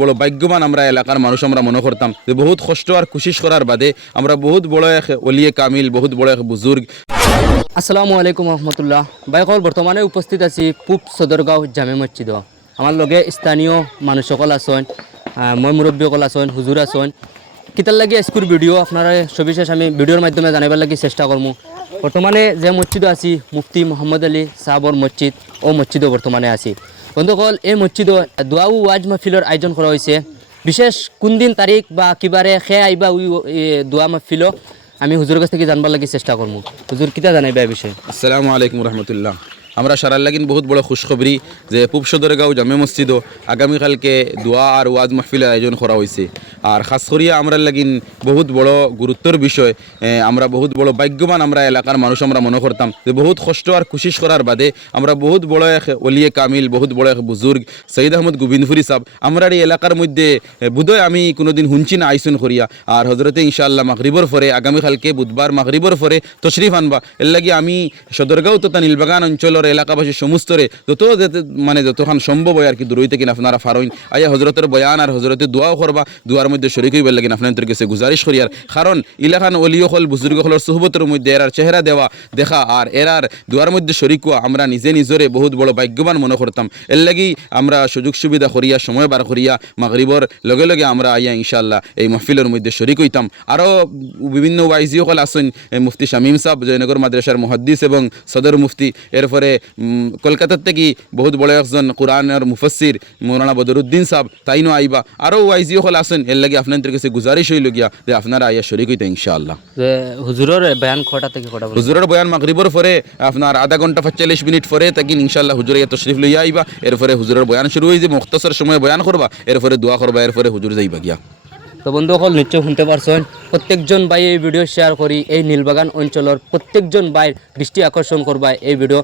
বড় ভাগ্যবান আমরা এলাকার মানুষ আমরা মনে করতাম যে বহুত কষ্ট আর কোশিশ করার বাদে আমরা বহুত বড় এক ওলিয়ে কামিল বহুত বড় এক বুজুর্গ। আসসালামু আলাইকুম রহমতুল্লাহ। বাইকল বর্তমানে উপস্থিত আছি পূব সদরগাঁও জামে মসজিদ। আমার লগে স্থানীয় মানুষ সকল আছেন, মই মুরব্বী সকল আছেন, হুজুর আছেন। কিতার লাগে স্কুল ভিডিও আপনারা সবিশেষ আমি ভিডিওর মাধ্যমে জানাবার লাগি চেষ্টা করবো। বর্তমানে যে মসজিদ আছি মুফতি মোহাম্মদ আলী সাহাবর মসজিদ, ও মসজিদও বর্তমানে আছি। বন্ধুসকল, এই মসজিদও দোয়া ও ওয়াজ মাহফিলের আয়োজন করা হয়েছে। বিশেষ কোন দিন তারিখ বা কিবারে খে আইবা ওই দোয়া মাহফিলও আমি হুজুরের কাছ থেকে জানবার লাগি চেষ্টা করবো। হুজুর কিতা জানাইবা এই বিষয়ে? আসসালামু আলাইকুম রহমতুল্লাহ। আমরা সারার লাগিন বহুত বড় খুশখবরি যে পূব সদরগাঁও জামে মসজিদও আগামীকালকে দোয়া আর ওয়াজ মাহফিলের আয়োজন করা হয়েছে। আর খাস করিয়া আমরা লাগিন বহুত বড় গুরুত্বর বিষয়, আমরা বহুত বড় ভাগ্যবান আমরা এলাকার মানুষ আমরা মনে করতাম যে বহুত কষ্ট আর কোশিশ করার বাদে আমরা বহুত বড় এক ওলিয়ে কামিল বহুত বড় এক বুজুর্গ সৈয়দ আহমদ গোবিন্দপুরি সাহেব আমরা এই এলাকার মধ্যে বোধহয় আমি কোনোদিন শুনছি না আইসুন করিয়া। আর হজরতে ইনশাআল্লাহ মাগরিবর পরে আগামীকালকে বুধবার মাগরিবর পরে তশরিফ আনবা। এর লাগি আমি সদরগাঁও তথা নীলবাগান অঞ্চলের এলাকাবাসী সমস্তরে যতখান সম্ভব হয় আর কি দূরই থেকে আপনারা ফারইন আয়া হজরতের বয়ান আর হজরতের দোয়াও করবা, দোয়ার মধ্যে শরীক হইবার লাগেন আপনাদের কাছে গুজারিশ করিয়ার। কারণ ইলাখান অলিয়কল বুজুর্গকলের সুহবতের মধ্যে এরার চেহারা দেখা আর এরার দোয়ার মধ্যে শরীক হওয়া আমরা নিজে নিজরে বহুত বড় ভাগ্যবান মনে করতাম। এর লাগি আমরা সুযোগ সুবিধা করিয়া সময় বার করিয়া মাগরিবর লগে লগে আমরা আইয়া ইনশাআল্লাহ এই মাহফিলের মধ্যে শরীক হইতাম। আরও বিভিন্ন ওয়াইজিসকল আছেন, মুফতি শামীম সাহেব জয়নগর মাদ্রাসার মুহাদ্দিস এবং সদর মুফতি, এরপরে কলকাতার থেকে বহুত বড় একজন কোরআনের মুফাসসির মৌলানা বদরুদ্দিন সাহেব তাইনও আইবা। আরও ওয়াইজিসকল আছেন। এর লাগে আপনাদের কাছে গুজারিশ হইল গিয়া যে আপনারা আইয়া শরীক হইতে ইনশাআল্লাহ। হুজুরের বয়ান কটা থেকে কটা? হুজুরের বয়ান মাগরিবর পরে আপনার আধা ঘন্টা 45 মিনিট পরে তাকে ইনশাআল্লাহ হুজুরে তশরিফ লইয়া আইবা। এরপরে হুজুরের বয়ান শুরু হয়ে যে মুখতাসর সময় বয়ান করবা, এরপরে দোয়া করবা, এরপরে হুজুর যাইবা গিয়া। তো বন্ধুসকল নিশ্চয় শুনতে পারছেন, প্রত্যেকজন ভাই এই ভিডিও শেয়ার করি এই নীলবাগান অঞ্চলের প্রত্যেকজন ভাইয়ের দৃষ্টি আকর্ষণ করবা এই ভিডিও।